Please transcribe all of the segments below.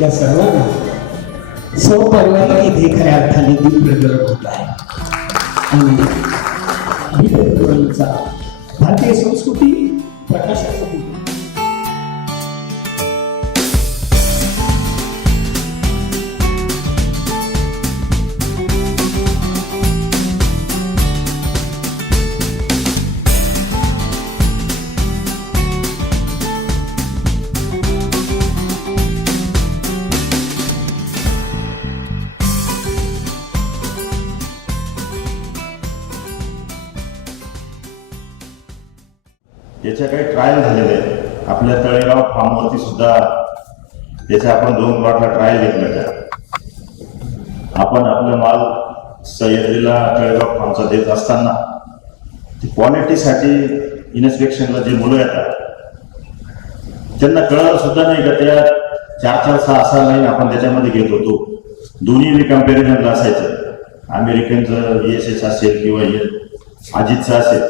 या सर्वांना सपरिवार इथे खऱ्या अर्थाने दिल प्रज्वलन होत आहे. आणि दीपप्रज्वलनचा भारतीय संस्कृती प्रकाशासाठी याच्या काही ट्रायल झालेले आहेत. आपल्या तळेगाव फार्मवरती सुद्धा याच्या आपण दोन प्लॉटला ट्रायल घेतल्या आपण आपला माल सह्याद्रीला तळेगाव फार्मचा देत असताना क्वालिटीसाठी इन्स्पेक्शनला जे मुलं येतात त्यांना कळलं सुद्धा नाही का त्या चार चार सहा सहा लाईन आपण त्याच्यामध्ये घेत होतो. दोन्ही बी कम्पॅरिझनला असायचं. अमेरिकनचं एस एस असेल किंवा अजितचं असेल.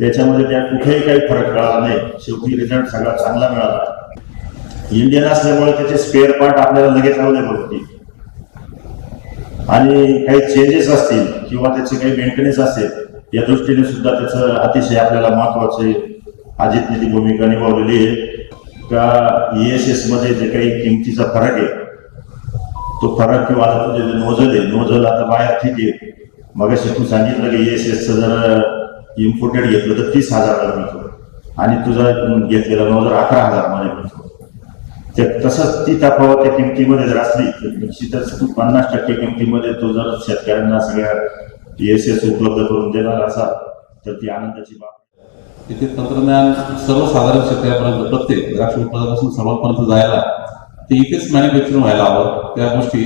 त्याच्यामध्ये त्या कुठेही काही फरक कळाला नाही. शेवटी रिझल्ट सगळा चांगला मिळाला. इंडियन असल्यामुळे त्याचे स्पेअर पार्ट आपल्याला लगेच अवेलेबल होती आणि काही चेंजेस असतील किंवा त्याचे काही मेंटेनन्स असेल या दृष्टीने सुद्धा त्याचं अतिशय आपल्याला महत्त्वाचे अजितने ती भूमिका निभावलेली आहे. का एस एसमध्ये जे काही किमतीचा फरक आहे तो फरक किंवा आता तुझे नोझल आहे नोझल आता बाहेर ठीक आहे. मग तू सांगितलं की एस एसचं जर इम्पोर्टेड घेतलं तर तीस हजाराला मिळतो. आणि तुझा घेतलेला नोझल अकरा हजारमध्ये मिळतो. ते तसंच ती तफावत त्या किमतीमध्ये जर असली तर निश्चितच तू पन्नास टक्के किमतीमध्ये तो जर शेतकऱ्यांना सगळ्या एस एस उपलब्ध करून देणार असा तर ती आनंदाची बाब आहे. तिथे तंत्रज्ञान सर्वसाधारण शेतकऱ्यापर्यंत प्रत्येक द्राक्ष उत्पादनापासून सर्वांपर्यंत जायला ते इथेच मॅन्युफॅक्चरिंग व्हायला हवं. त्या गोष्टी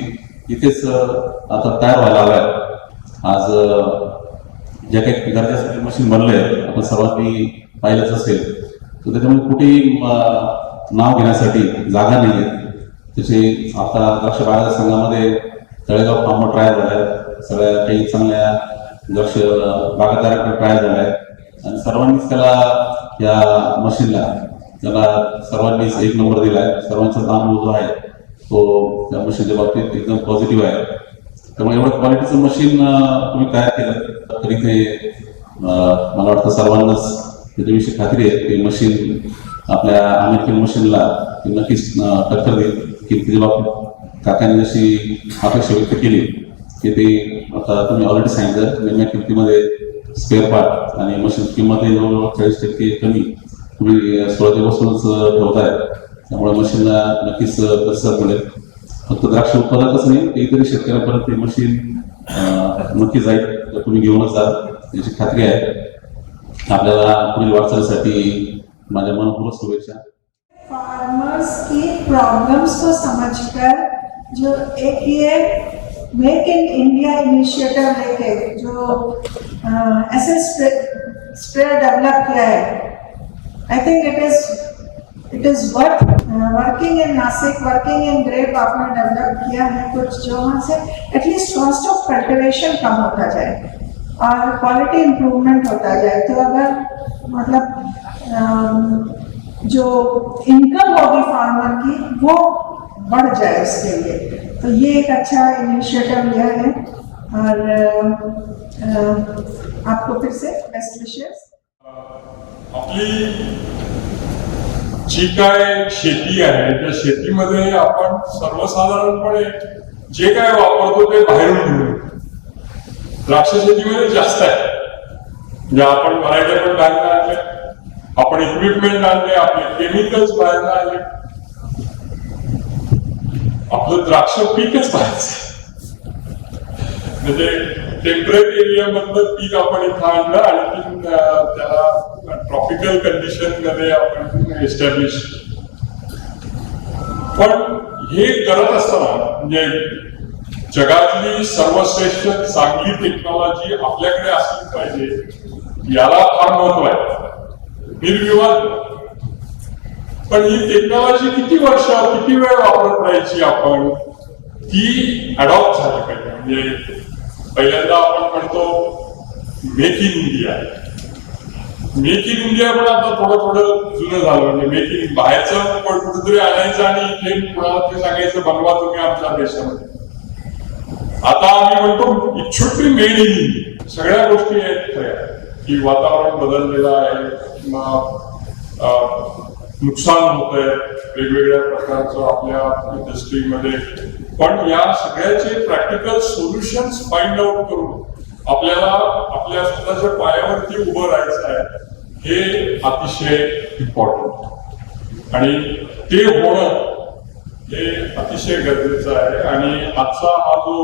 इथेच आता तयार व्हायला हव्या आज ज्या काही गरजेसाठी मशीन बनले आपण सर्वांनी पाहिलंच असेल तर त्याच्यामध्ये कुठेही नाव घेण्यासाठी जागा नाही आहे तसे आता द्राक्ष बागायत संघामध्ये तळेगाव फार्म ट्रायल झाल्या. सगळ्या काही चांगल्या द्राक्ष बागायतदाराकडे ट्रायल झाल्या. आणि सर्वांनीच त्याला या मशीनला त्याला सर्वांनीच एक नंबर दिला आहे सर्वांचा अनुभव जो आहे. तो त्या मशीनच्या बाबतीत एकदम पॉझिटिव्ह आहे. त्यामुळे एवढं क्वालिटीचं मशीन तुम्ही तयार केलं. तरी ते मला वाटतं सर्वांनाच त्याच्याविषयी खात्री आहे की मशीन आपल्या अमेरिकन मशीनला नक्कीच टक्कर देईल. किमतीच्या बाबतीत काकांनी जशी अपेक्षा व्यक्त केली की ते आता तुम्ही ऑलरेडी सांगितलं निम्म्या किमतीमध्ये स्पेअर पार्ट आणि मशीन किंमत जवळजवळ चाळीस टक्के कमी तुम्ही सुरुवातीपासूनच ठेवताय. त्यामुळे मशीनला नक्कीच प्रतिसाद मिळेल फक्त द्राक्ष उत्पादकच नाही ते इतरही शेतकऱ्यांपर्यंत ते मशीन नक्की जाईल. तर तुम्ही घेऊनच जा. याची खात्री आहे. आपल्याला पुढील वाटचालीसाठी माझ्या मनपूर्वक शुभेच्छा. फार्मर्स की प्रॉब्लम्स को समझकर जो एक ये मेक इन इंडिया इनिशिएटिव लेके जो ऐसे स्प्रे डेवलप किया है। I think it is it is worth working in Nashik working in grape आपने डेवलप किया है कुछ जो वहाँ से at least cost of cultivation कम होता जाए और क्वालिटी इम्प्रूवमेंट होता जाए। तो अगर मतलब जो इनकम होगी फार्मर की वो बढ़ जाए उसके लिए। तो ये एक अच्छा इनिशिएटिव लिया है और अ, अ, आपको फिर से बेस्ट विशेष जी काय शेती आहे त्या शेतीमध्ये आपण सर्वसाधारणपणे जे काय वापरतो ते बाहेरून घेऊन द्राक्ष शेतीमध्ये जास्त आहे. म्हणजे आपण व्हरायटी पण बाहेर आणले आपण इक्विपमेंट आणले आपले केमिकल्स बाहेर आणले. आपलं द्राक्ष पीकच बाहेरचं म्हणजे टेम्परेट एरिया मधलं पीक आपण इथं आणलं आणि ती, त्याला ट्रॉपिकल कंडिशनमध्ये आपण एस्टॅब्लिश पण हे करत असताना म्हणजे जगातली सर्वश्रेष्ठ चांगली टेक्नॉलॉजी आपल्याकडे असली पाहिजे याला फार महत्त्व आहे. निर्विवाद. पण ही टेक्नॉलॉजी किती वर्ष किती वेळ वापरत राहायची आपण? ती अडॉप्ट झाली पाहिजे. म्हणजे पहिल्यांदा आपण म्हणतो make in India make in India पण आता थोडं थोडं जुनं झालं. म्हणजे मेक इन बाहेरचं पण कुठेतरी आणायचं आणि इथे पुन्हा ते सांगायचं बनवा तुम्ही आमच्या देशामध्ये. आता आम्ही म्हणतो इट मेड इन सगळ्या गोष्टी आहेत खऱ्या. की वातावरण बदललेलं आहे किंवा अं, नुकसान होत आहे वेगवेगळ्या प्रकारचं आपल्या इंडस्ट्रीमध्ये पण या सगळ्याचे प्रॅक्टिकल सोल्युशन्स फाइंड आउट करून आपल्याला आपल्या स्वतःच्या पायावरती उभं राहायचं आहे. हे अतिशय इम्पॉर्टंट आणि ते होणं हे अतिशय गरजेचं आहे. आणि आजचा हा जो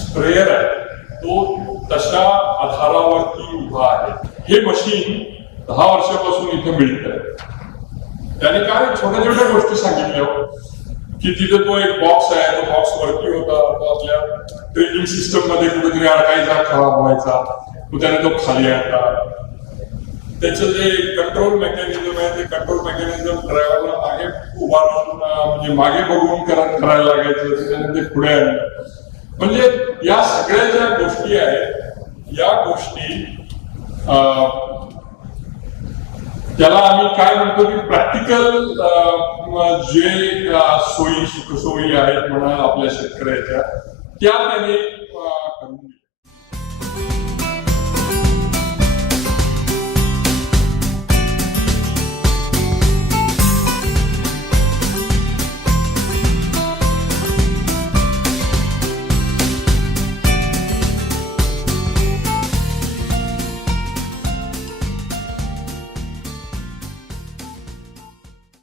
स्प्रेयर आहे तो तशा आधारावरती उभा आहे. हे मशीन दहा वर्षापासून इथे मिळत आहे त्याने काय छोट्या छोट्या गोष्टी सांगितल्या हो? की तिथे तो एक बॉक्स आहे तो बॉक्स वरती होता. तो आपल्या ट्रेनिंग सिस्टममध्ये कुठेतरी अडकायचा खराब व्हायचा. तो त्याने तो खाली आणला. त्याचं जे कंट्रोल मेकॅनिझम आहे ते कंट्रोल मेकॅनिझम ड्रायव्हरला मागे उभारून म्हणजे मागे बघून करायला लागायचं. त्याच्याने ते पुढे आणलं. म्हणजे या सगळ्या ज्या गोष्टी आहेत या गोष्टी अं, त्याला आम्ही काय म्हणतो की प्रॅक्टिकल जे सोयी सुखसोयी आहेत म्हणा आपल्या शेतकऱ्याच्या त्या त्याने